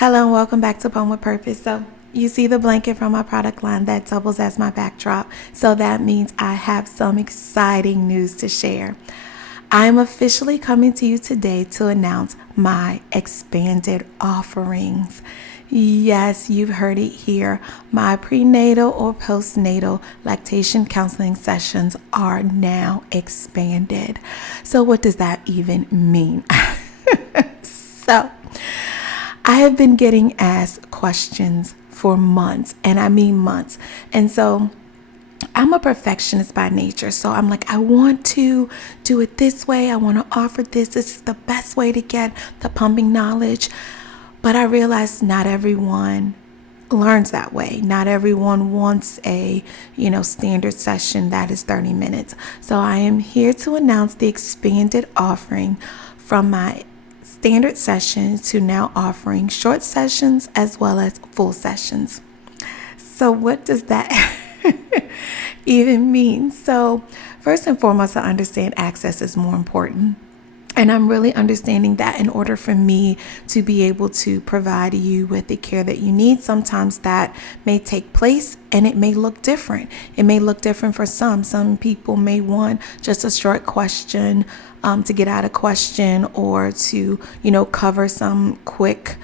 Hello and welcome back to Poem with Purpose. So you see the blanket from my product line that doubles as my backdrop. So that means I have some exciting news to share. I am officially coming to you today to announce my expanded offerings. Yes, you've heard it here. My prenatal or postnatal lactation counseling sessions are now expanded. So what does that even mean? So I have been getting asked questions for months, and I mean months. And so I'm a perfectionist by nature. So I'm like, I want to do it this way. I want to offer this. This is the best way to get the pumping knowledge. But I realize not everyone learns that way. Not everyone wants a, standard session that is 30 minutes. So I am here to announce the expanded offering from my standard sessions to now offering short sessions as well as full sessions. So what does that even mean? So first and foremost, I understand access is more important. And I'm really understanding that in order for me to be able to provide you with the care that you need, sometimes that may take place and it may look different. It may look different for some. Some people may want just a short question to get out a question or to, cover some quick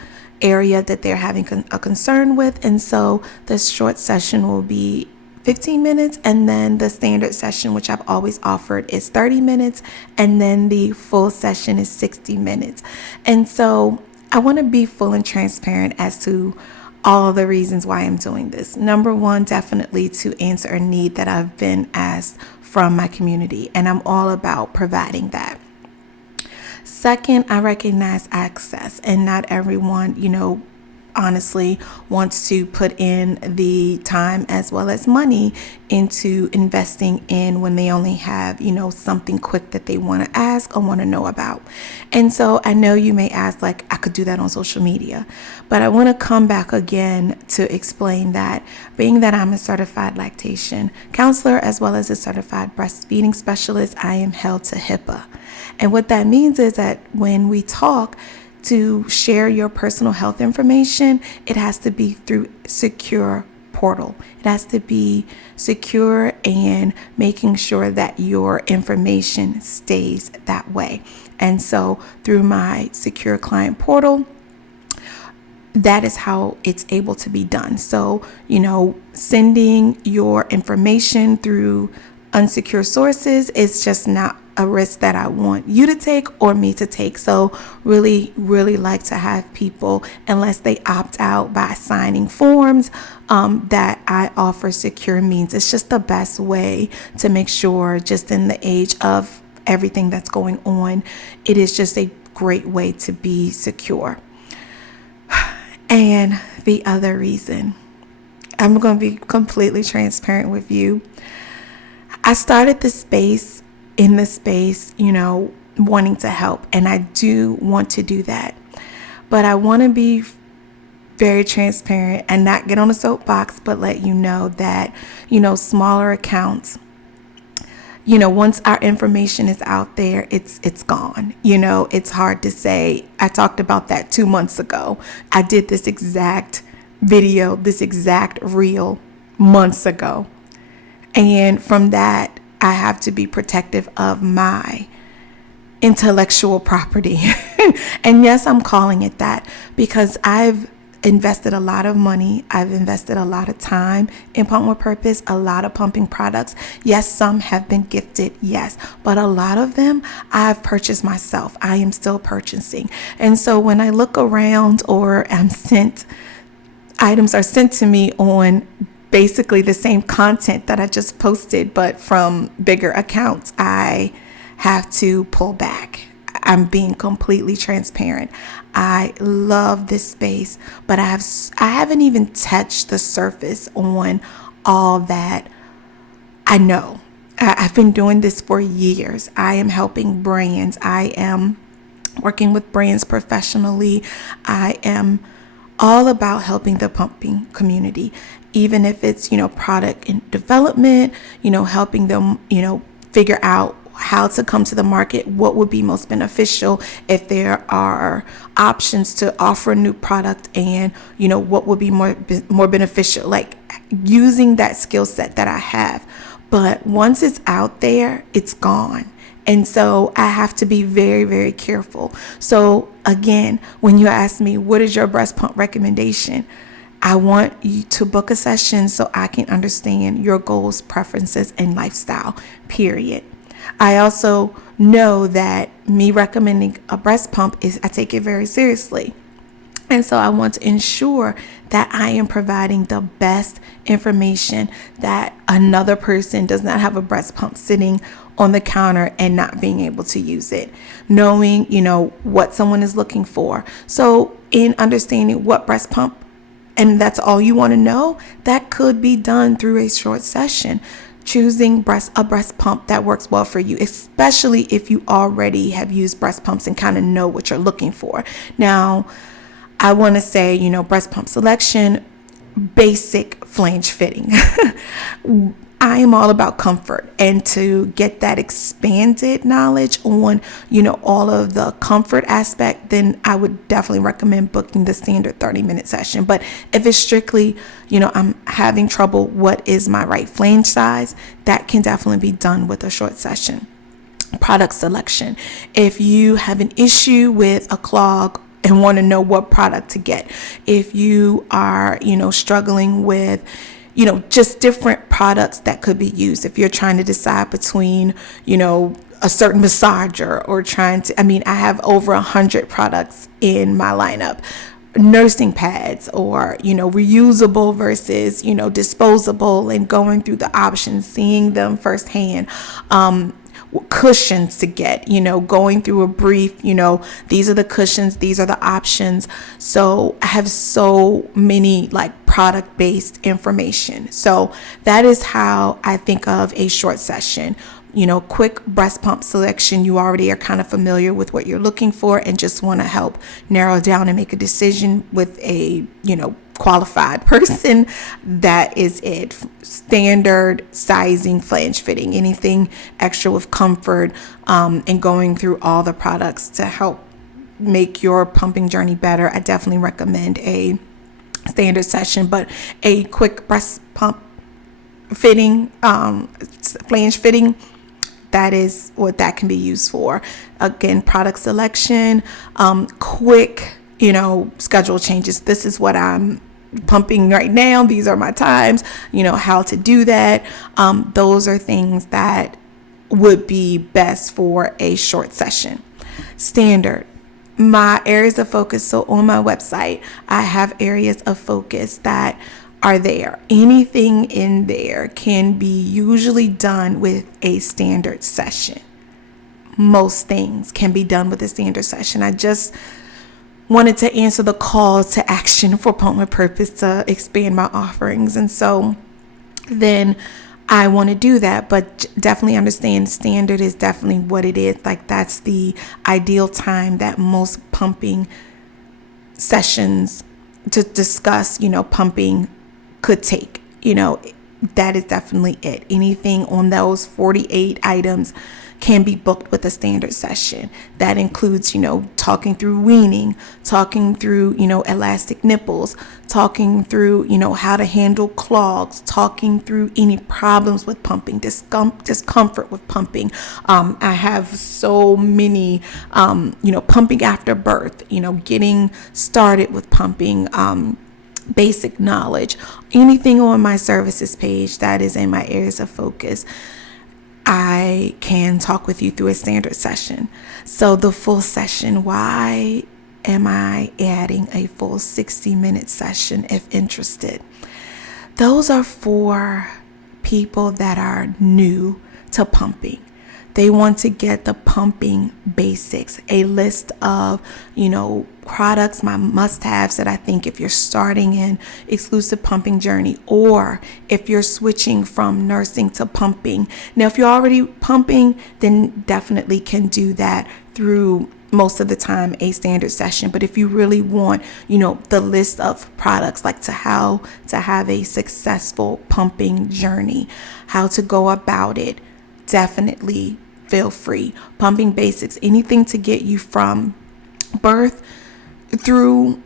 area that they're having a concern with. And so the short session will be 15 minutes, and then the standard session, which I've always offered, is 30 minutes, and then the full session is 60 minutes. And so I want to be full and transparent as to all the reasons why I'm doing this. Number one, definitely to answer a need that I've been asked from my community, and I'm all about providing that. Second, I recognize access, and not everyone, honestly wants to put in the time as well as money into investing in when they only have, something quick that they want to ask or want to know about. And so I know you may ask, I could do that on social media, but I want to come back again to explain that being that I'm a certified lactation counselor as well as a certified breastfeeding specialist, I am held to HIPAA. And what that means is that when we talk, to share your personal health information, it has to be through secure portal. It has to be secure and making sure that your information stays that way. And so through my secure client portal, that is how it's able to be done. So, sending your information through unsecure sources is just not a risk that I want you to take or me to take. So really like to have people, unless they opt out by signing forms, that I offer secure means. It's just the best way to make sure, just in the age of everything that's going on, it is just a great way to be secure. And the other reason, I'm going to be completely transparent with you. I started in this space, wanting to help. And I do want to do that. But I want to be very transparent and not get on a soapbox, but let you know that, smaller accounts, once our information is out there, it's gone. It's hard to say. I talked about that 2 months ago. I did this exact video, this exact reel months ago. And from that, I have to be protective of my intellectual property. And yes, I'm calling it that because I've invested a lot of money. I've invested a lot of time in Pump with Purpose, a lot of pumping products. Yes, some have been gifted, yes, but a lot of them I've purchased myself. I am still purchasing. And so when I look around or items are sent to me on basically the same content that I just posted, but from bigger accounts, I have to pull back. I'm being completely transparent. I love this space, but I haven't even touched the surface on all that I know. I've been doing this for years. I am helping brands. I am working with brands professionally. I am all about helping the pumping community, even if it's, product in development, helping them, figure out how to come to the market, what would be most beneficial, if there are options to offer a new product, and what would be more beneficial, like using that skill set that I have. But once it's out there, it's gone. And so I have to be very, very careful. So again, when you ask me, what is your breast pump recommendation? I want you to book a session so I can understand your goals, preferences, and lifestyle, period. I also know that me recommending a breast pump I take it very seriously. And so I want to ensure that I am providing the best information, that another person does not have a breast pump sitting on the counter and not being able to use it, knowing, what someone is looking for. So in understanding what breast pump, and that's all you want to know, that could be done through a short session. Choosing a breast pump that works well for you, especially if you already have used breast pumps and kind of know what you're looking for. Now, I want to say, breast pump selection, basic flange fitting. I am all about comfort, and to get that expanded knowledge on, all of the comfort aspect, then I would definitely recommend booking the standard 30-minute session. But if it's strictly, I'm having trouble, what is my right flange size, that can definitely be done with a short session. Product selection. If you have an issue with a clog and want to know what product to get, if you are, struggling with just different products that could be used. If you're trying to decide between, a certain massager or I have over 100 products in my lineup. Nursing pads, or, reusable versus, disposable, and going through the options, seeing them firsthand. Cushions to get, going through a brief, these are the cushions, these are the options. So I have so many product based information. So that is how I think of a short session. Quick breast pump selection. You already are kind of familiar with what you're looking for and just want to help narrow down and make a decision with a, qualified person. That is it. Standard sizing, flange fitting, anything extra with comfort, and going through all the products to help make your pumping journey better. I definitely recommend a standard session, but a quick breast pump fitting, flange fitting, that is what that can be used for. Again, product selection, quick, schedule changes. This is what I'm pumping right now. These are my times, how to do that. Those are things that would be best for a short session. Standard. My areas of focus. So on my website, I have areas of focus that are there. Anything in there can be usually done with a standard session. Most things can be done with a standard session. I just wanted to answer the call to action for Pump with Purpose to expand my offerings. And so then I want to do that, but definitely understand standard is definitely what it is. That's the ideal time that most pumping sessions to discuss, pumping could take. That is definitely it. Anything on those 48 items can be booked with a standard session. That includes, talking through weaning, talking through, elastic nipples, talking through, how to handle clogs, talking through any problems with pumping, discomfort with pumping. I have so many, pumping after birth, getting started with pumping, basic knowledge, anything on my services page that is in my areas of focus. I can talk with you through a standard session. So the full session, why am I adding a full 60-minute session if interested? Those are for people that are new to pumping. They want to get the pumping basics, a list of, products, my must-haves that I think if you're starting an exclusive pumping journey, or if you're switching from nursing to pumping. Now, if you're already pumping, then definitely can do that through most of the time a standard session. But if you really want, the list of products, to how to have a successful pumping journey, how to go about it, definitely feel free. Pumping basics, anything to get you from birth through,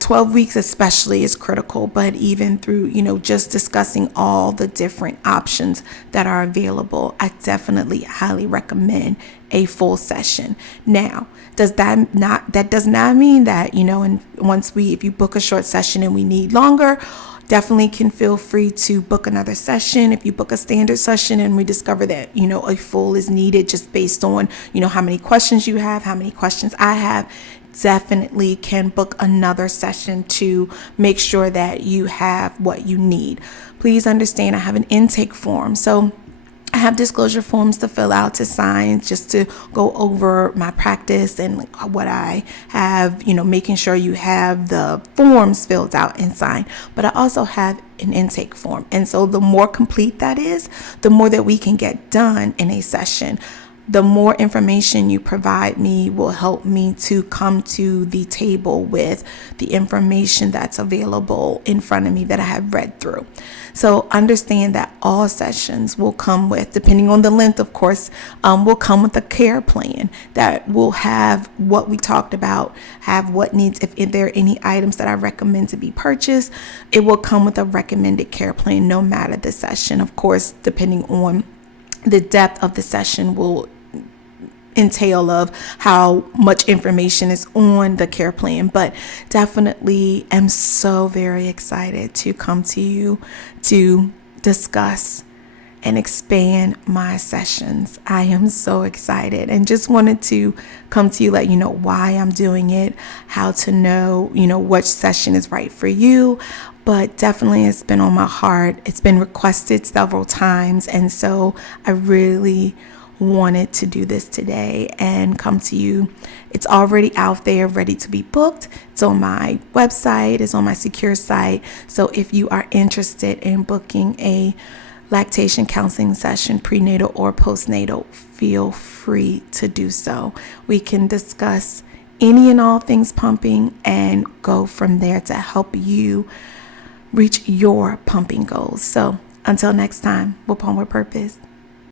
12 weeks especially is critical, but even through, just discussing all the different options that are available, I definitely highly recommend a full session. Now, that does not mean that, and if you book a short session and we need longer, definitely can feel free to book another session. If you book a standard session and we discover that, a full is needed just based on, how many questions you have, how many questions I have, definitely can book another session to make sure that you have what you need. Please understand, I have an intake form. So I have disclosure forms to fill out, to sign, just to go over my practice and what I have, making sure you have the forms filled out and signed. But I also have an intake form. And so the more complete that is, the more that we can get done in a session. The more information you provide me will help me to come to the table with the information that's available in front of me that I have read through. So understand that all sessions will come with, depending on the length, of course, will come with a care plan that will have what we talked about, have what needs, if there are any items that I recommend to be purchased, it will come with a recommended care plan no matter the session. Of course, depending on the depth of the session will entail of how much information is on the care plan, but definitely am so very excited to come to you to discuss and expand my sessions. I am so excited and just wanted to come to you, let you know why I'm doing it, how to know, which session is right for you. But definitely it's been on my heart. It's been requested several times. And so I really wanted to do this today and come to you. It's already out there, ready to be booked. It's on my website, it's on my secure site. So if you are interested in booking a lactation counseling session, prenatal or postnatal, feel free to do so. We can discuss any and all things pumping and go from there to help you reach your pumping goals. So until next time, we'll pump with purpose.